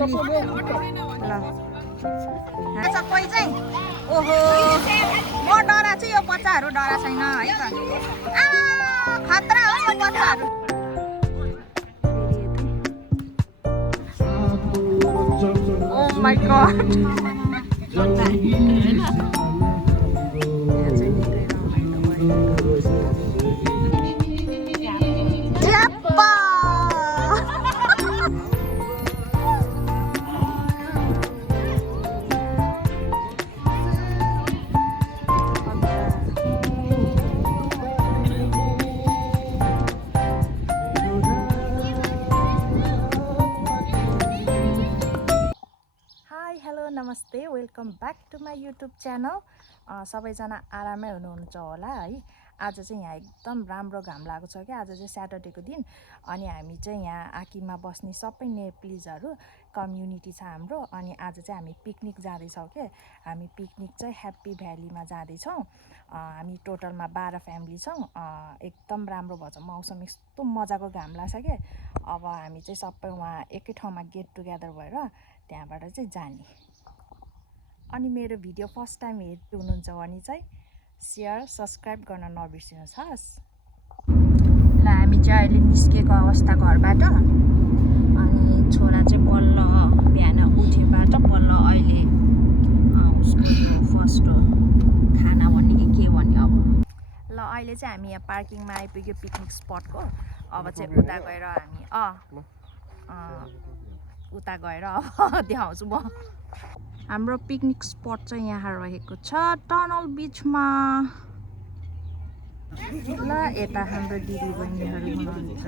अलि ल अच्छा कोही चाहिँ ओहो म डरा चाहिँ यो बच्चाहरू डरा छैन है त खतरा हो यो बच्चाहरू ओ माय गॉड नमस्ते welcome back to my YouTube channel सबैजना आरामै हुनुहुन्छ होला है आज चाहिँ यहाँ एकदम राम्रो घाम लागेको छ क्या आज चाहिँ स्याटरडेको दिन अनि हामी चाहिँ यहाँ आकिमा बस्ने सबै नेपालीजहरू कम्युनिटी छ हाम्रो अनि आज चाहिँ हामी पिकनिक जाँदैछौँ के हामी पिकनिक चाहिँ ह्याप्पी भ्यालीमा जाँदैछौँ हामी टोटलमा 12 फ्यामिली छौँ एकदम राम्रो भएछ मौसम यस्तो मजाको घाम लाग्छ के अब हामी चाहिँ सबै वहाँ एकै ठाउँमा गेट टुगेदर भएर त्यहाँबाट चाहिँ जाने अनि मेरो भिडियो फर्स्ट टाइम हेर्दै हुनुहुन्छ भने चाहिँ सेयर सब्सक्राइब गर्न नबिर्सिनुहोस् हस् ल हामी चाहिँ अहिले निस्केको अवस्था घरबाट अनि छोरा चाहिँ बल्ल बिहान उठेबाट बल्ल अहिले उसको फर्स्ट हो खाना भन्ने कि के भन्ने अब ल अहिले चाहिँ हामी यहाँ पार्किङमा आइपुग्यो पिकनिक स्पटको अब चाहिँ उता गएर हामी उता गएर अब देखाउँछु म हाम्रो पिकनिक स्पट चाहिँ यहाँ रहेको छ टनल बिचमा ल यता हाम्रो दिदी बहिनीहरू हुनुहुन्छ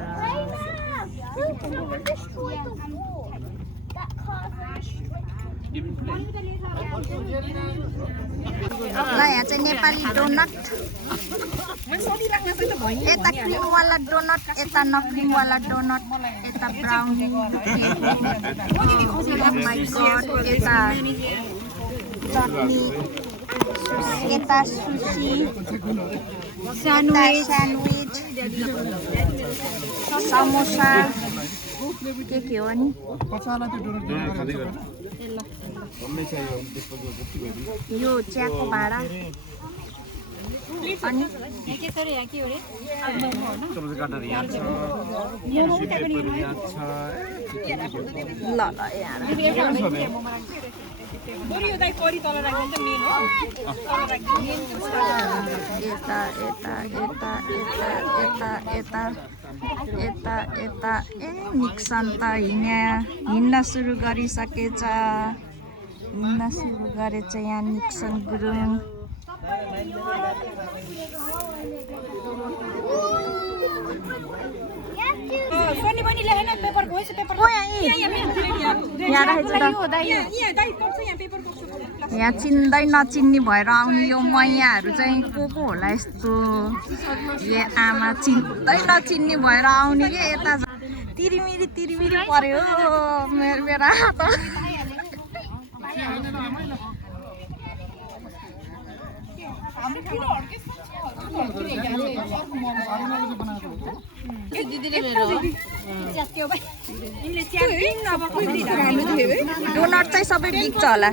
ल यहाँ चाहिँ नेपाली डोनट यता क्रिमवाला डोनट यता नक्रिमवाला डोनट यता ब्राउनी यता चटनी यता सुसी स्यान्डविच समोसा के हो नि यो चियाको भाँडा अनि यता निक्सन त हिँड्न सुरु गरिसकेछ हिँड्न सुरु गरेछ यहाँ निक्सन गुरुङ यहाँ चिन्दै नचिन्ने भएर आउने यो मैयाहरू चाहिँ को होला यस्तो ए आमा चिन्दै नचिन्ने भएर आउने के यता तिरिमिरी पर्यो मेरो हात डोनट चाहिँ सबै बिग्छ होला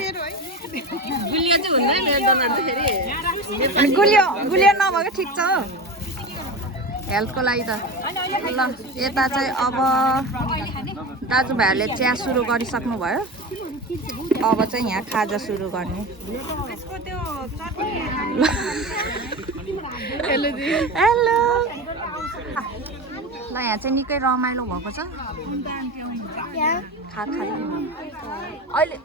गुलियो नभएको ठिक छ हो हेल्थको लागि त ल यता चाहिँ अब दाजुभाइहरूले चिया सुरु गरिसक्नु भयो अब चाहिँ यहाँ खाजा सुरु गर्ने हेलो ल यहाँ चाहिँ निकै रमाइलो भएको छ अहिले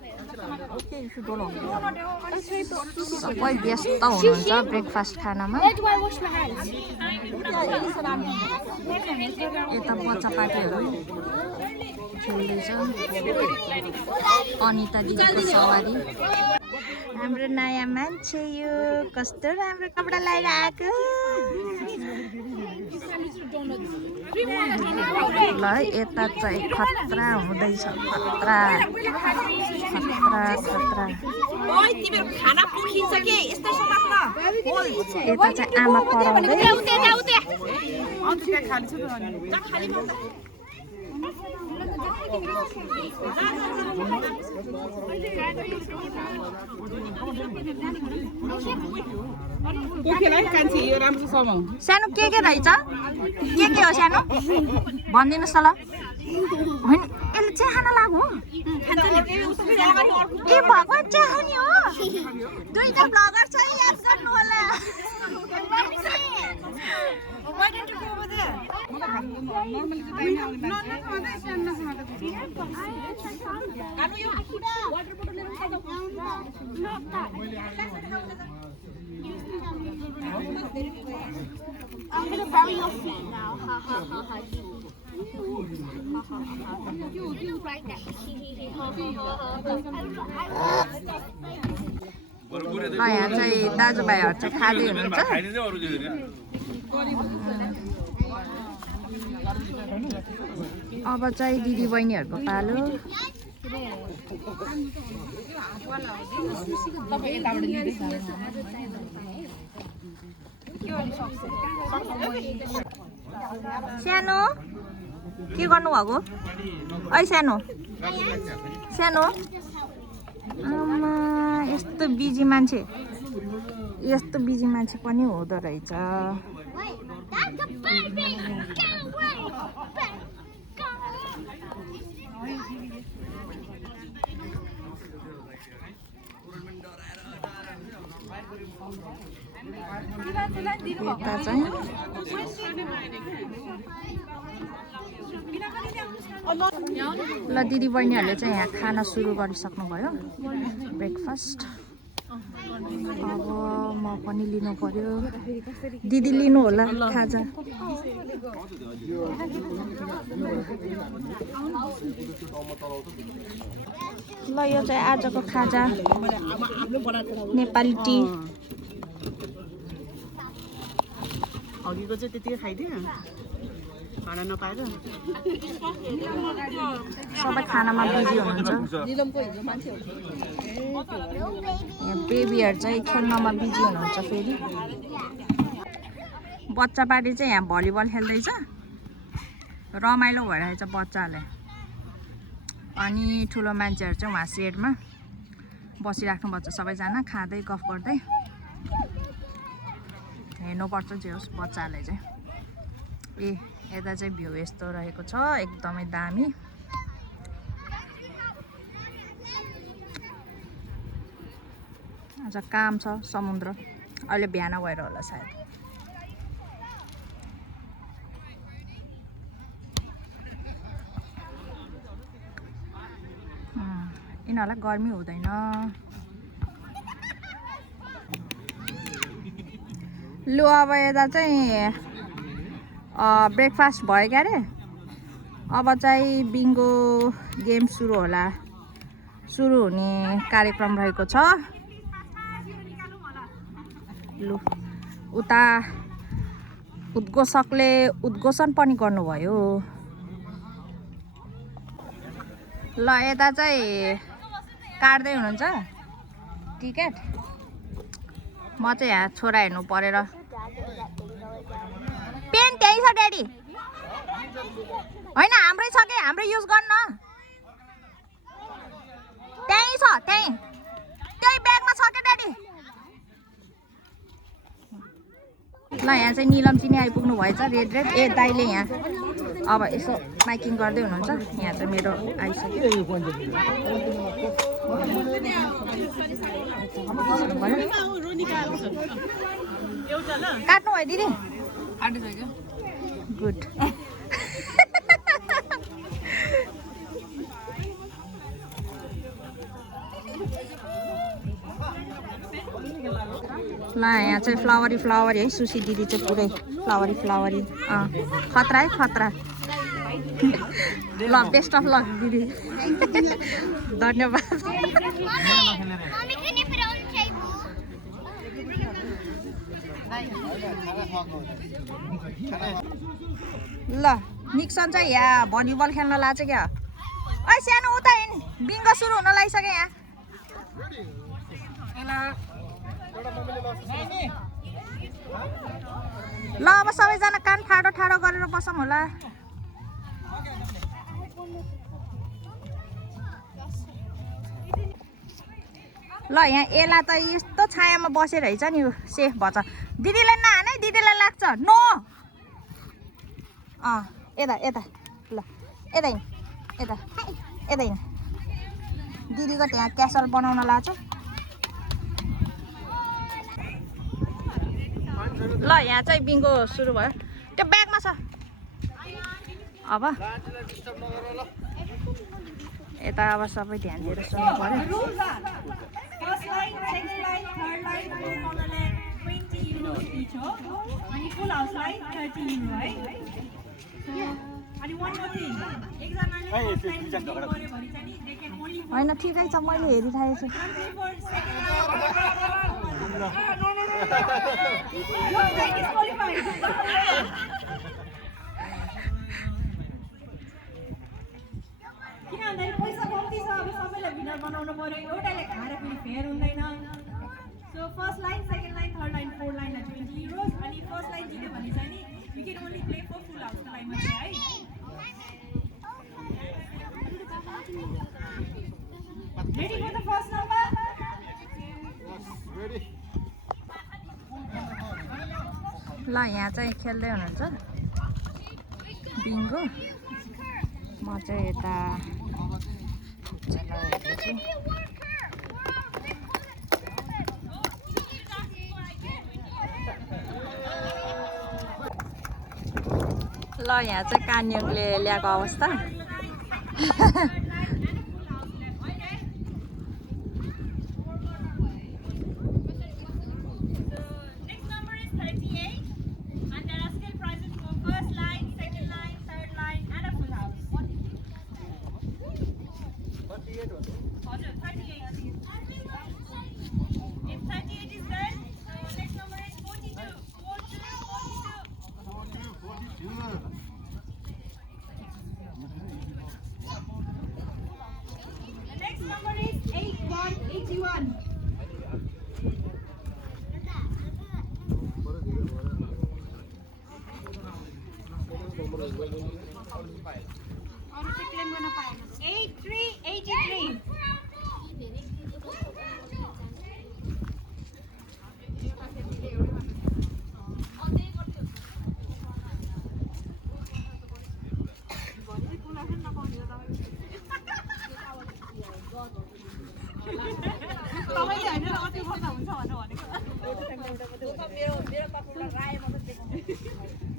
सबै व्यस्त हुनुहुन्छ ब्रेकफास्ट खानामा यता बच्चा पार्टीहरू खेल्दैछ अनिता दिदीको सवारी हाम्रो नयाँ मान्छे यो कस्तो राम्रो कपडा लगाएर आएको ल यता चाहिँ खतरा हुँदैछ खतरा यता चाहिँ आमा कराउँदै कोकेलाई कान्छी यो राम्रो छ म सानो के रहेछ के हो सानो भनिदिनुहोस् न ल होइन यसले चिया खान लाग्यो ए भगवान् चिया खाने हो दुईटा ब्लगर छ याद गर्नु होला I'm gonna bury your feet now. Ha ha ha ha. You right there. ल यहाँ चाहिँ दाजुभाइहरू चाहिँ खाँदै हुनुहुन्छ अब चाहिँ दिदी बहिनीहरूको पालो सानो के गर्नु भएको ऐ सानो सानो आमा यस्तो बिजी मान्छे पनि हुँदो रहेछ That's a baby. Get away. यता चाहिँ ल दिदी बहिनीहरूले चाहिँ यहाँ खाना सुरु गरिसक्नुभयो ब्रेकफास्ट अब म पनि लिनु पर्यो दिदी लिनु होला खाजा ल यो चाहिँ आजको खाजा नेपाली टी अघिको चाहिँ त्यतिकै खाइदियो खाना नपाएर सबै खानामा बिजी हुनुहुन्छ यहाँ बेबीहरू चाहिँ खेल्नमा बिजी हुनुहुन्छ फेरि बच्चा पार्टी चाहिँ यहाँ भलिबल खेल्दैछ रमाइलो भइरहेछ बच्चाहरूलाई अनि ठुलो मान्छेहरू चाहिँ उहाँ सेडमा बसिराख्नुपर्छ सबैजना खाँदै गफ गर्दै हेर्नुपर्छ जे होस् बच्चाहरूले चाहिँ ए यता चाहिँ भ्यू यस्तो रहेको छ एकदमै दामी आज काम छ समुद्र अहिले बिहान गएर होला सायद यिनीहरूलाई गर्मी हुँदैन लु अब यता चाहिँ ब्रेकफास्ट भयो क्या अरे अब चाहिँ बिङ्गो गेम सुरु होला सुरु हुने कार्यक्रम रहेको छ लु उता उद्घोषकले उद्घोषण पनि गर्नुभयो ल यता चाहिँ काट्दै हुनुहुन्छ टिकट म चाहिँ यहाँ छोरा हेर्नु परेर पेन त्यही छ ड्याडी होइन हाम्रै छ कि हाम्रै युज गर्न त्यही छ त्यही ब्यागमा छ क्या ड्याडी ल यहाँ चाहिँ निलमजी नै आइपुग्नु भएछ रेड ए दाइले यहाँ अब यसो माइकिङ गर्दै हुनुहुन्छ यहाँ चाहिँ मेरो आइसक्यो काट्नु भयो दिदी गुड ल यहाँ चाहिँ फ्लावरी है सुशी दिदी चाहिँ पुरै फ्लावरी खतरा है खतरा ल बेस्ट अफ लक दिदी धन्यवाद ल निक्सन चाहिँ यहाँ भलिबल खेल्न लाग्छ क्या ऐ सानो उता हेर्नु बिङ्गो सुरु हुन लागिसक्यो यहाँ ल अब सबैजना कान ठाडो गरेर बसौँ होला ल यहाँ एला त यस्तो छायामा बसेर रहेछ नि से भन्छ दिदीलाई नहान है दिदीलाई लाग्छ नो यता यता ल यता हिँड यता यता हिँड दिदीको त्यहाँ क्यासल बनाउन लाग्छ ल यहाँ चाहिँ बिङ्गो सुरु भयो त्यो ब्यागमा छ अब यता अब सबै ध्यान दिएर सुन्नु पर्यो First line, second line, third line, fourth line, 20 euros each हो. अनि full house line 30 euro है. So, अनि one more thing. एकजनाले first line booking गर्यो भने चाहिँ नि they can only होइन ठिकै छ मैले हेरिरहेको छु come for second line. Your line is qualified. किन भन्दाखेरि पैसा कम्ती छ अब सबैलाई भिनर बनाउनु पर्यो एउटाले खाएर पनि फेयर हुँदैन so first line second line third line fourth लाइनलाई 20 euros अनि फर्स्ट लाइन जित्यो भने चाहिँ नि you can only play for full हाउसको लागि मात्रै है ready for the first number ल यहाँ चाहिँ खेल्दै हुनुहुन्छ बिङ्गो म चाहिँ यता हेर्दैछु ल यहाँ चाहिँ कान्युङले ल्याएको अवस्था Number is 8181. Honestly, claim gonna find 8383.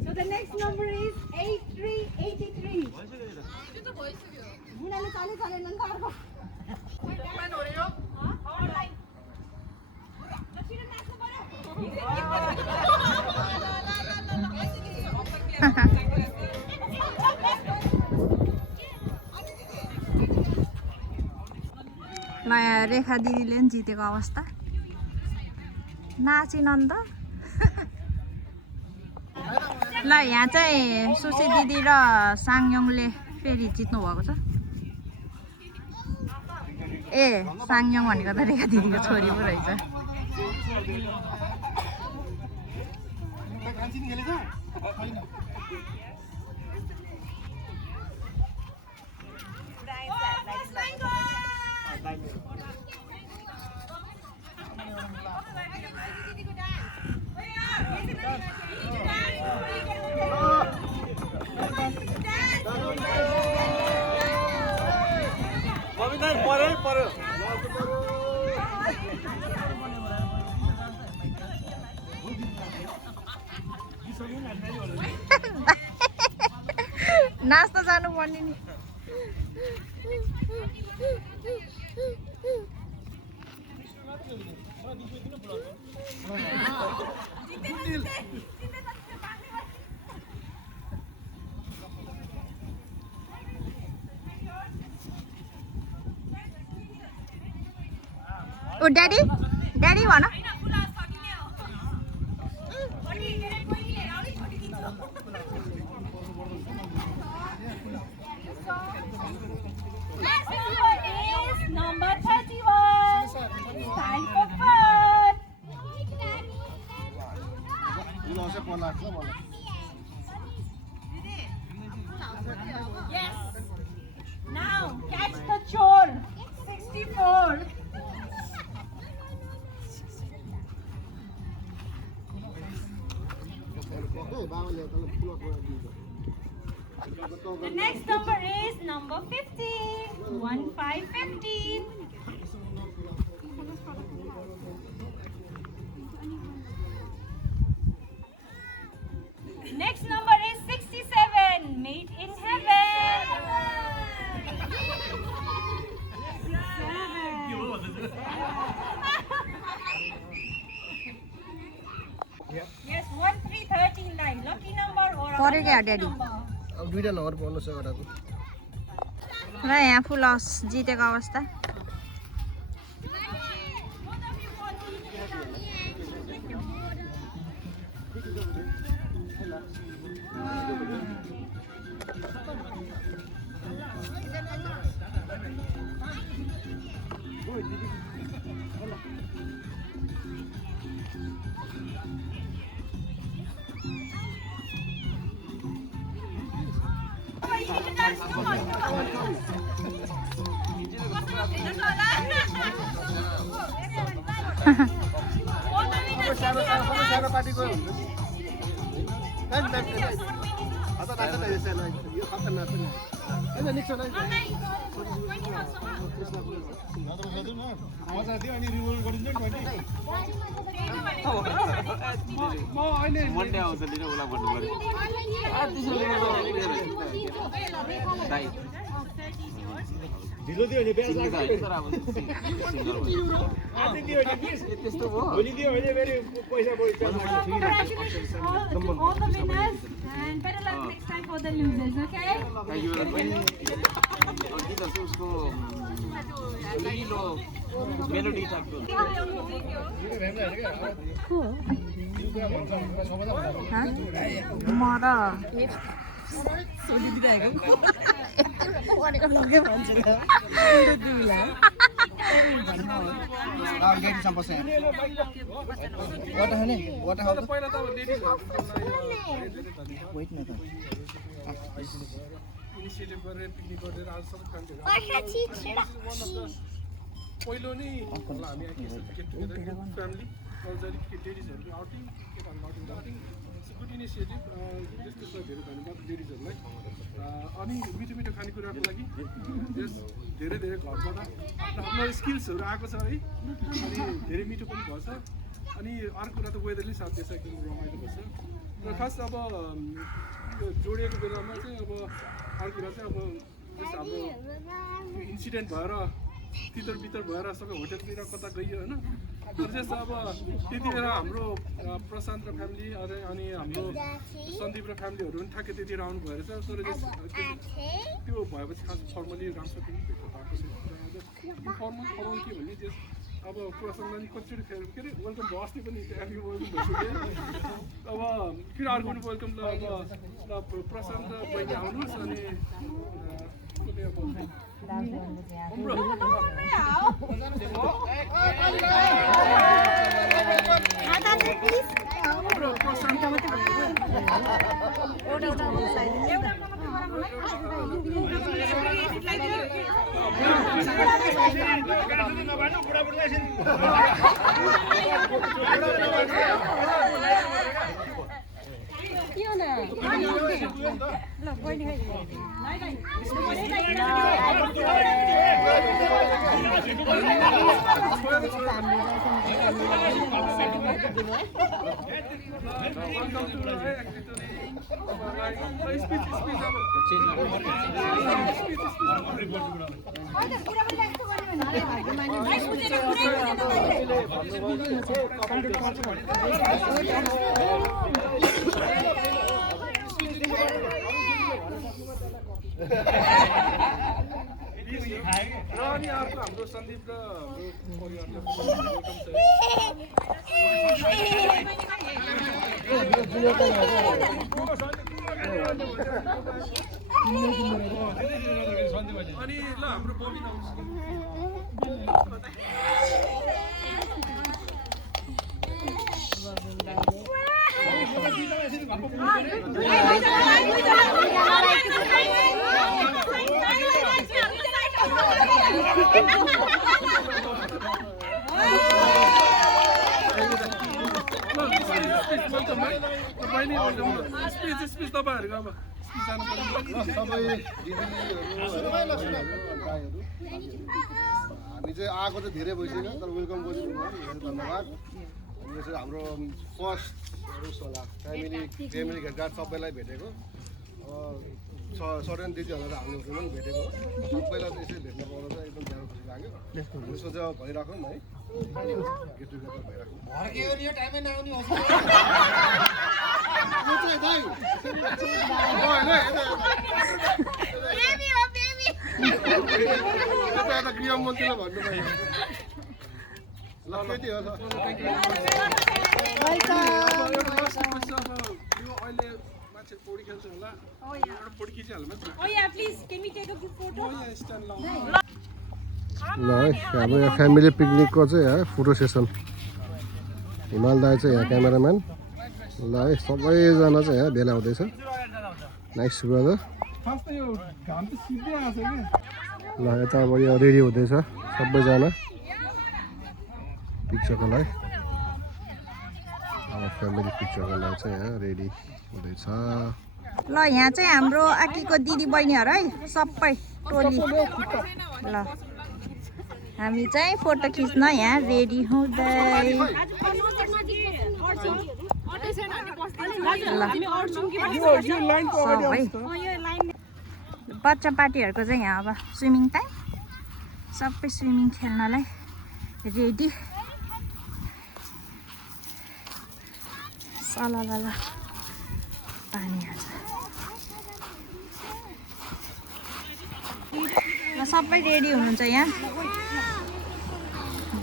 So the next number is 8383. ल यहाँ रेखा दिदीले पनि जितेको अवस्था नाचिनन् त ल यहाँ चाहिँ सुशी दिदी र साङयोङले फेरि जित्नु भएको छ ए साङयोङ भनेको त रेखा दिदीको छोरी पो रहेछ नाच्न जानु पर्ने नि ओ ड्याडी ड्याडी भन Number 31. Time for fun. Yes. Now catch the chore. 64. The next number is number 15. 1515. Next number is 67. Made in heaven. Yes, 1339. Lucky number or a पऱ्यो क्या unlucky ड्याडी number? अब दुईटा नम्बर पाउनु छ एउटाको र यहाँ फुल जितेको अवस्था सानो पार्टीको यो खतरनाक पनि होइन निक्सन मन्डे आउँछ लिन उसलाई भन्नु पर्यो ढिलो दियो भने ब्याज लाग्छ तर अब त्यस्तो भयो भोलि दियो भने फेरि पैसा Congratulations all the winners and better luck next time for the losers, okay? उसको लिलो मेलोडी टाइपको म र डेडी सम्पर्छ वाटा खाने वाटा खाऊ वेट न त इनिसिएटिभ गरेर पिकनिक गरेर आज सबै फ्यामिलीहरू पहिलो नै हामी गेट टुगेदर फ्यामिली अल्सरी लेडिजहरूको आउटिङ केटाहरूको आउटिङ गुड इनिसिएटिभ त्यसको धेरै धन्यवाद लेडिजहरूलाई अनि मिठो मिठो खानेकुराको लागि यस धेरै धेरै घरबाट आफ्नो स्किल्सहरू आएको छ है अनि धेरै मिठो पनि भएछ अनि अर्को कुरा त वेदरले साथ दिएछ एकदम रमाइलो भएछ र खास अब यो जोडिएको बेलामा चाहिँ अब अर्को कुरा चाहिँ अब जस अब इन्सिडेन्ट भएर तितर बितर भएर सबै होटलतिर कता गइयो होइन तर जस्तो अब त्यति बेला हाम्रो प्रशान्त र फ्यामिली अनि हाम्रो सन्दीप र फ्यामिलीहरू पनि ठ्याक्कै त्यतिर आउनु भएर छ तर त्यो भएपछि खास फर्मली राम्रो पनि भेट्नु भएको छ इन्फर्मल फर्मल के भने जस अब प्रशान्तलाई कतिचोटि के अरे वेलकम भयो अस्ति पनि वेलकम भइसक्यो अब फेरि अर्को पनि वेलकम ल प्रशान्त बहिनी आउनुहोस् अनि अनि अर्को हाम्रो सन्दीप र हाम्रो अनि ल हाम्रो बबी स्पिच तपाईँहरूको अब जानु पर्यो सबै दिदीहरू दाइहरू हामी चाहिँ आएको चाहिँ धेरै भइसक्यो तर वेलकम गरिदिनु भयो धन्यवाद। यो चाहिँ हाम्रो फर्स्ट होला फ्यामिली भेटघाट सबैलाई भेटेको सडन दिदीहरूलाई हामीले पनि भेटेको सबैलाई यसरी भेट्न पाउँदा चाहिँ एकदम ज्यादा खुसी लाग्यो। यसो चाहिँ भइराखौँ है गेट टुगेदर भइराखौँ। यता गृहमन्त्रीले भन्नुभयो ल त्यति हो। यो अहिले मान्छे पौडी खेल्छ होला एउटा पौडी खिचिहाल्नु Oh yeah, please, can we take a group photo? Stand लाउनु ल है हाम्रो यहाँ फ्यामिली पिकनिकको चाहिँ है फोटो सेसन हिमाल दाई चाहिँ यहाँ क्यामेराम्यान। ल है सबैजना चाहिँ यहाँ भेला हुँदैछ। Nice brother. खास त यो घाम त सिधै आएको छ कि ल यता अब यो रेडी हुँदैछ सबैजना पिक्चरको लागि। अब फ्यामिली पिक्चरको लागि चाहिँ यहाँ रेडी हुँदैछ। ल यहाँ चाहिँ हाम्रो आकीको दिदी बहिनीहरू है सबै टोली। ल हामी चाहिँ फोटो खिच्न यहाँ रेडी हुँदै बच्चा पार्टीहरूको चाहिँ यहाँ अब स्विमिङ टाइम सबै स्विमिङ खेल्नलाई रेडी। सलाला पानी हाल्छ सबै रेडी हुनुहुन्छ यहाँ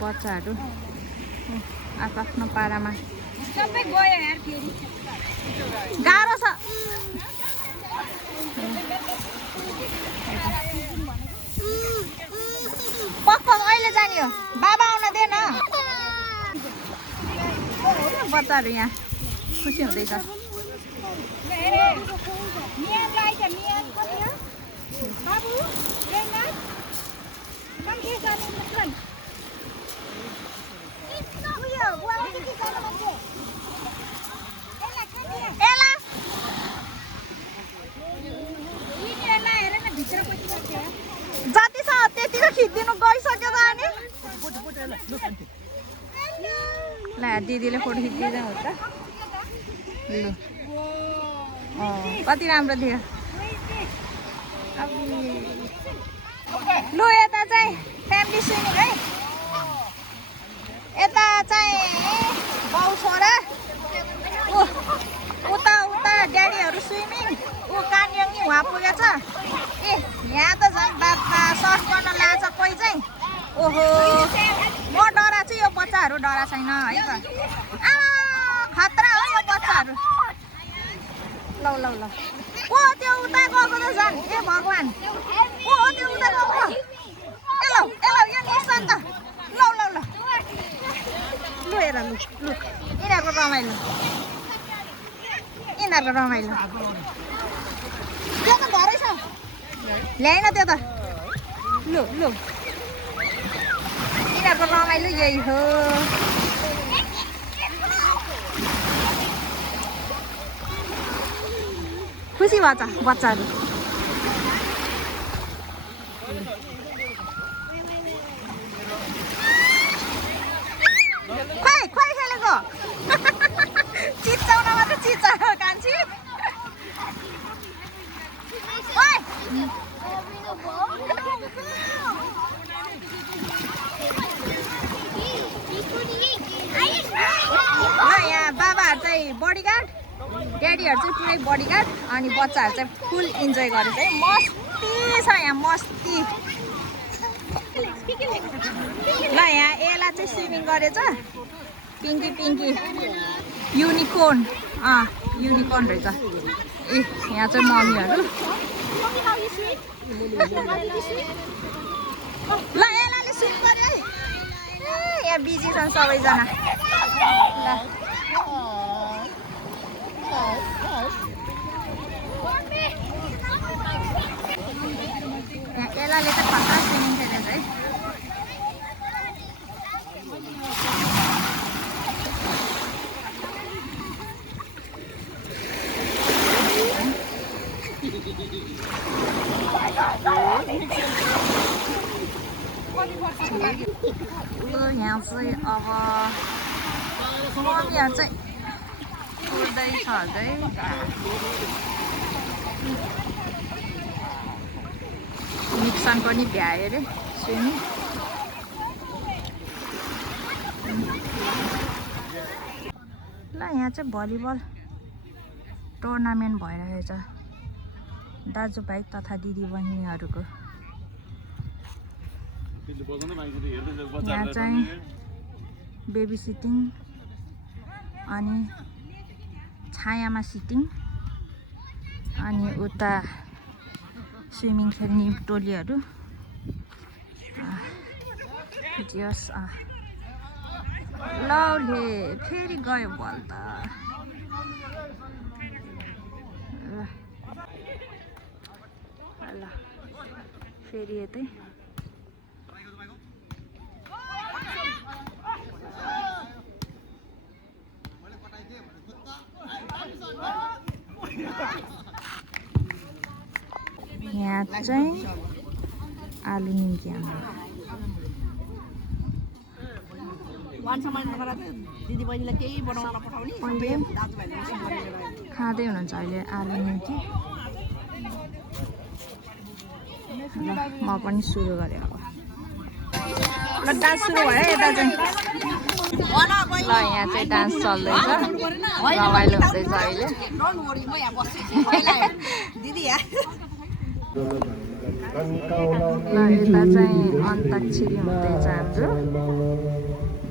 बच्चाहरू आफ्नो पारामा सबै गयो यार फेरि गाह्रो छ। पक्क अहिले जाने हो बाबा आउन दे न। बच्चाहरू यहाँ खुसी हुँदैछ। जति छ त्यतिको खिचिदिनु गइसक्यो त अनि ल दिदीले फोटो खिचिदिँदै हुन्छ। लु कति राम्रो थियो। लु यता चाहिँ फ्यामिली स्विमिङ है। यता चाहिँ बाउ छोरा उता उता ड्याडीहरू स्विमिङ ऊ कान्यङ्गी उहाँ पुगेछ। ए यहाँ त झन् बाबा सर्फ गर्न लान्छ कोही चाहिँ। ओहो म डरा छु यो बच्चाहरू डरा छैन है त। खतरा हो यो बच्चाहरू। लौ लौ लौ ओ त्यो उता गएको त झन् ए भगवान् ओ त्यो उता गएको ए लौ यो निस्छ त। लौ लौ ल लु हेर लु लु यिनीहरूको रमाइलो त्यो त घरै छ ल्याएन त्यो त। लु लु यिनीहरूको रमाइलो यही हो। खुसी भएछ बच्चाहरू। खोइ खेलेको चिच्चाउन मात्रै चिच्चा कान्छी। यहाँ बाबाहरू चाहिँ बडीगार्ड ड्याडीहरू चाहिँ पुरै बडीगार्ड अनि बच्चाहरू चाहिँ फुल इन्जोय गरेर चाहिँ मस्ती छ यहाँ मस्ती। ल यहाँ एला चाहिँ स्विमिङ गरेछ पिङ्की युनिकोर्न युनिकोर्न रहेछ। ए यहाँ चाहिँ मम्मीहरू ल एलाले स्विम गरे है। ए यहाँ बिजी छन् सबैजना। ल यहाँ एलाले चाहिँ खतरा स्विमिङ खेलेछ है। यहाँ चाहिँ अब मम्मीहरू चाहिँ उड्दैछ अझै निक्सन पनि भ्यायो अरे स्विमिङ ल यहाँ चाहिँ भलिबल टुर्नामेन्ट भइरहेछ दाजुभाइ तथा दिदीबहिनीहरूको यहाँ चाहिँ बेबी सिटिङ अनि छायामा सिटिङ अनि उता स्विमिङ खेल्ने टोलीहरू जस लौले फेरि गयो बल त ल फेरि यतै यहाँ चाहिँ आलु निम्की हाम्रो खाँदै हुनुहुन्छ अहिले आलु निम्की ल म पनि सुरु गरेँ अब ल डान्स सुरु भयो यता चाहिँ ल यहाँ चाहिँ डान्स चल्दैछ रमाइलो हुँदैछ अहिले ल यता चाहिँ अन्ताक्षरी हुँदैछ हाम्रो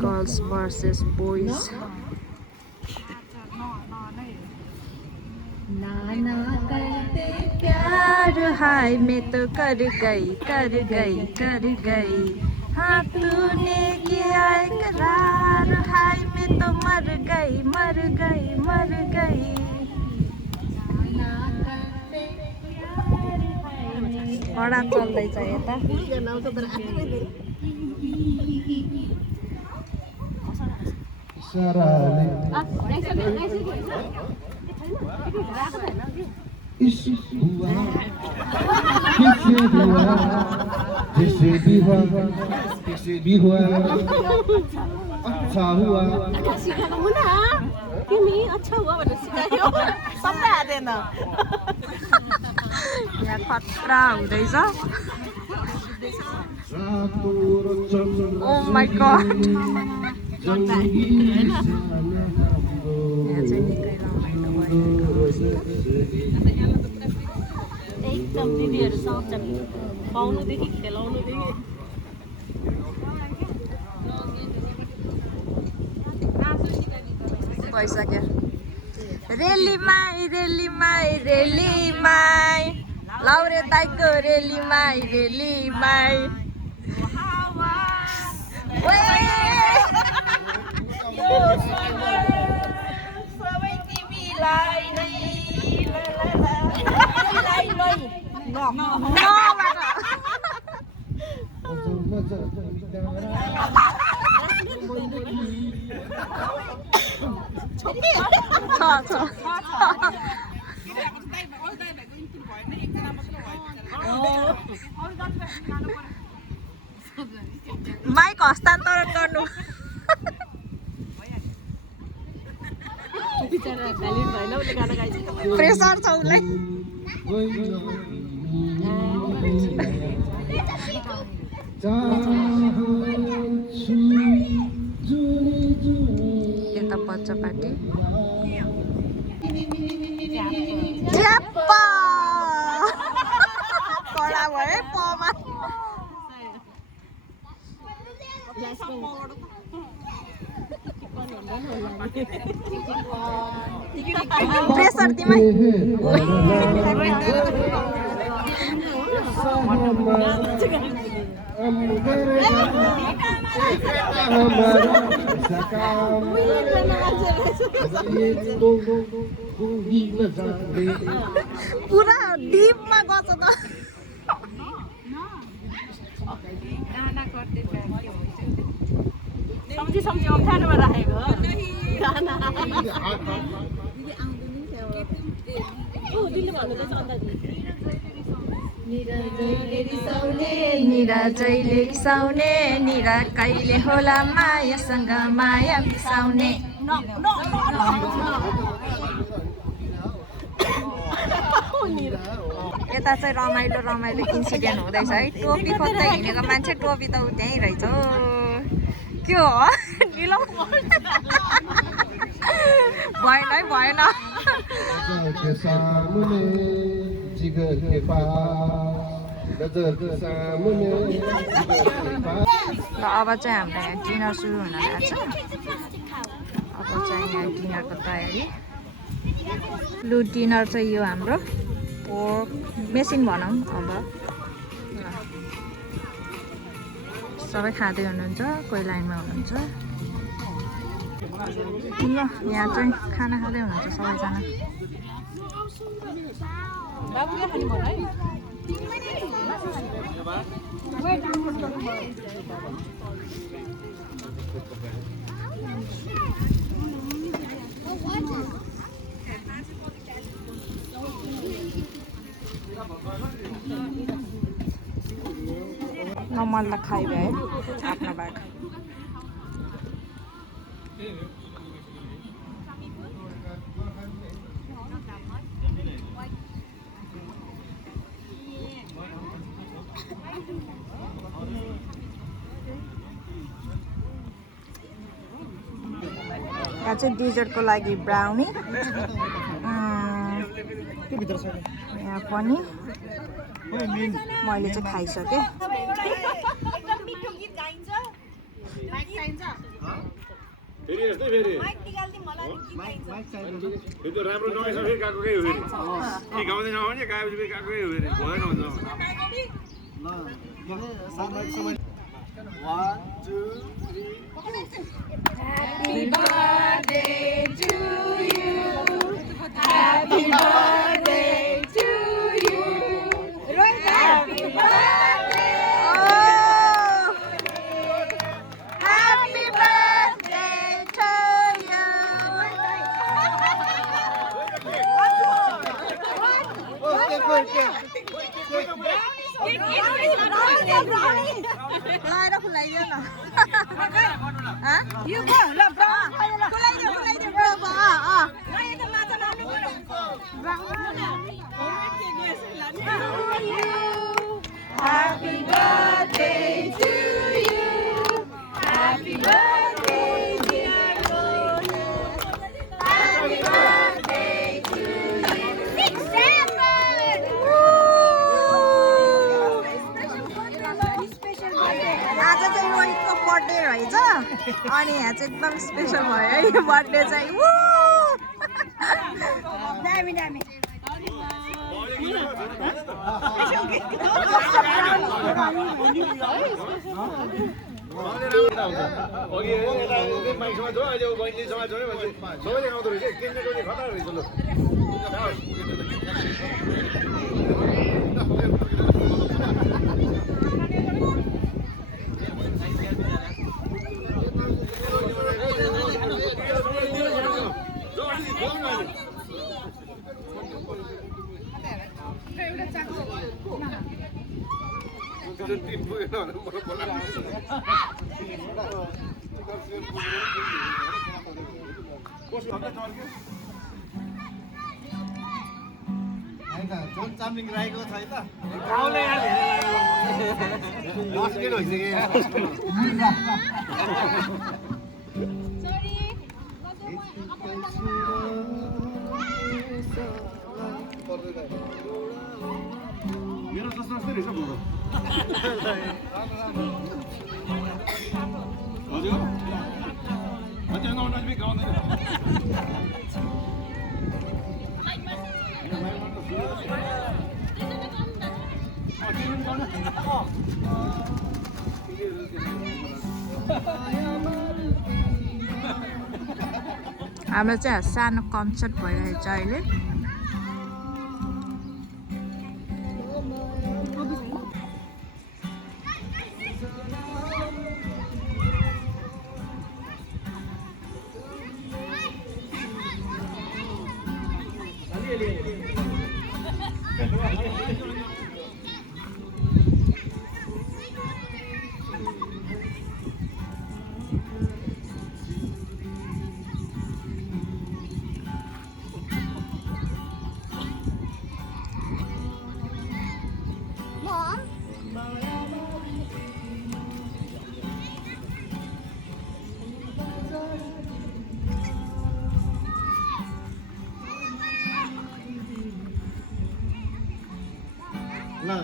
गर्ल्स भर्सेस बोइज नाना करते प्यार हाय मैं तो कर गई हाँ तूने किया इकरार हाय मैं तो मर गई बडा चल्दैछ यता जैसे भी हुआ अच्छा हुआ अच्छा हुआ भनेर सिकायो सबै आदैन यहाँ खतरा हुँदैछ ओ माई गॉड यहाँ चाहिँ निकै रमाइलो एकदम दिदीहरू सक्छन् पाउनुदेखि खेलाउनुदेखि भइसक्यो रेलीमाई लाउरे दाइको रेलीमाई सबै तिमीलाई नै माइक हस्तान्तरण गर्नु प्रेसर छ उसलाई यता बच्चा पार्टी कडा भयो पमा प्रेसर तिमी पुरा डिपमा गछ त सम्झी अप्ठ्यारोमा राखेको निरा जहिले रिसाउने निरा कहिले होला मायासँग माया बिसाउने यता चाहिँ रमाइलो रमाइलो इन्सिडेन्ट हुँदैछ है टोपी खोज्दै हिँडेको मान्छे टोपी त त्यहीँ रहेछ के हो निलो भएन है भएन के सामने जिगर के पास नजर के सामने जिगर के पास र अब चाहिँ हाम्रो यहाँ डिनर सुरु हुन लाग्छ अब चाहिँ यहाँ डिनरको तयारी लु डिनर चाहिँ यो हाम्रो पोर्क मेसिन भनौँ अब सबै खाँदै हुनुहुन्छ कोही लाइनमा हुनुहुन्छ ल यहाँ चाहिँ खाना खाँदै हुनुहुन्छ सबैजना मलाई खाइबे है आफ्नो ब्याग यहाँ चाहिँ डिजर्टको लागि ब्राउनी यहाँ पनि मैले चाहिँ खाइसकेँ फेरि यस्तै फेरि यो त राम्रो नगएछ फेरि गएकै हो फेरि के गाउँदैन भने गएपछि फेरि गएकै हो फेरि भएन भन्छ Happy birthday to you. Happy birthday to you. Happy birthday. Oh. Happy birthday to you. लाएर खुलाइदियो न यो गो ल खुलाइदियो Happy birthday to you. Happy birthday dear Rose. Happy birthday to you. 6, 7. आज चाहिँ रोहितको बर्थडे रहेछ अनि यहाँ चाहिँ एकदम स्पेसल भयो है यो बर्थडे चाहिँ दामी दामी अघि यता माइकसँग छ अहिले बहिनीसँग छ भने सबैले गाउँदो रहेछ एकदिन चाहिँ खतरा रहेछ ल जोन चाम्लिङ राईको छ है त गाउँले लस्केट मेरो जस्तो जस्तै रहेछ मोरो हजुर हजुर नजिक गाउँदैन हाम्रो चाहिँ सानो कन्सर्ट भइरहेछ अहिले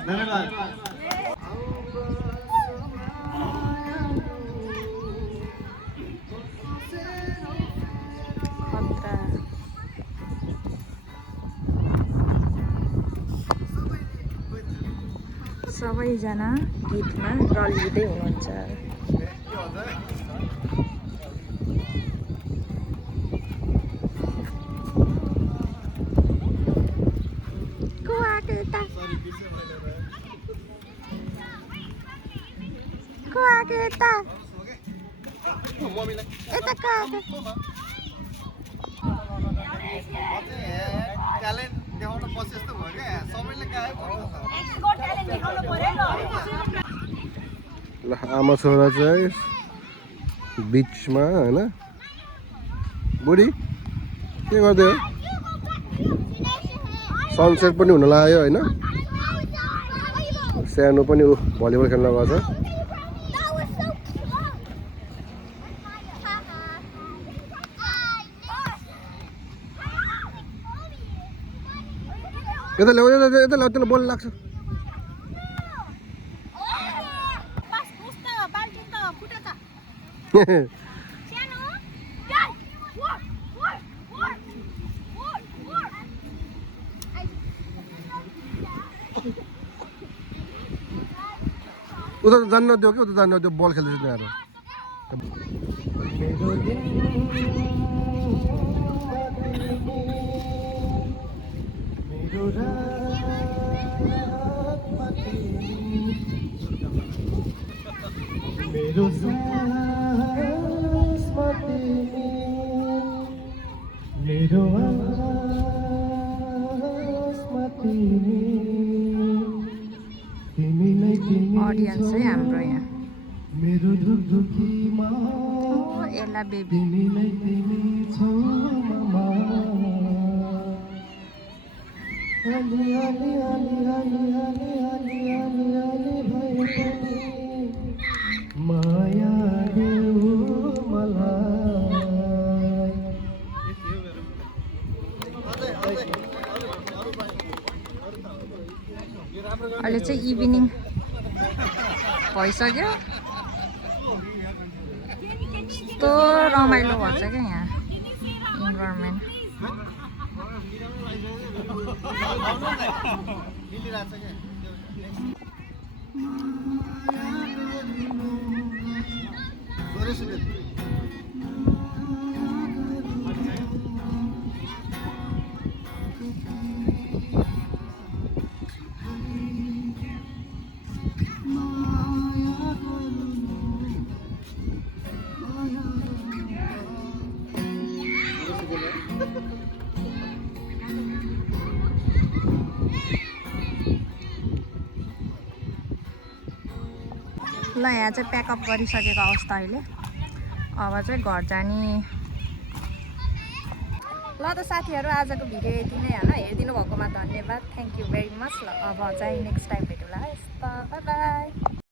धन्यवाद खतरा सबैजना गीतमा रलिँदै हुनुहुन्छ ट्यालेन्ट देखाउन पछि जस्तो भयो क्या सबैले गाएको ल आमा छोरा चाहिँ बिचमा होइन बुढी के गर्दै हो सनसेट पनि हुन लाग्यो होइन सानो पनि ऊ भलिबल खेल्न गएको छ यता ल्याऊ यता ल्याऊ त्यसलाई बोल्न लाग्छ उता जान्न दियो कि उता जान्न दियो बल खेल्दैछ त्यहाँ अडियन्स है हाम्रो यहाँ एला बेबी माया अहिले चाहिँ इभिनिङ भइसक्यो कस्तो रमाइलो भन्छ क्या यहाँ इन्भाइरोमेन्ट ल यहाँ चाहिँ प्याकअप गरिसकेको अवस्था अहिले अब चाहिँ घर जाने ल त साथीहरू आजको भिडियो यति नै होइन हेरिदिनु भएकोमा धन्यवाद थ्याङ्क यू भेरी मच ल अब चाहिँ नेक्स्ट टाइम भेटौँला है बाई बाई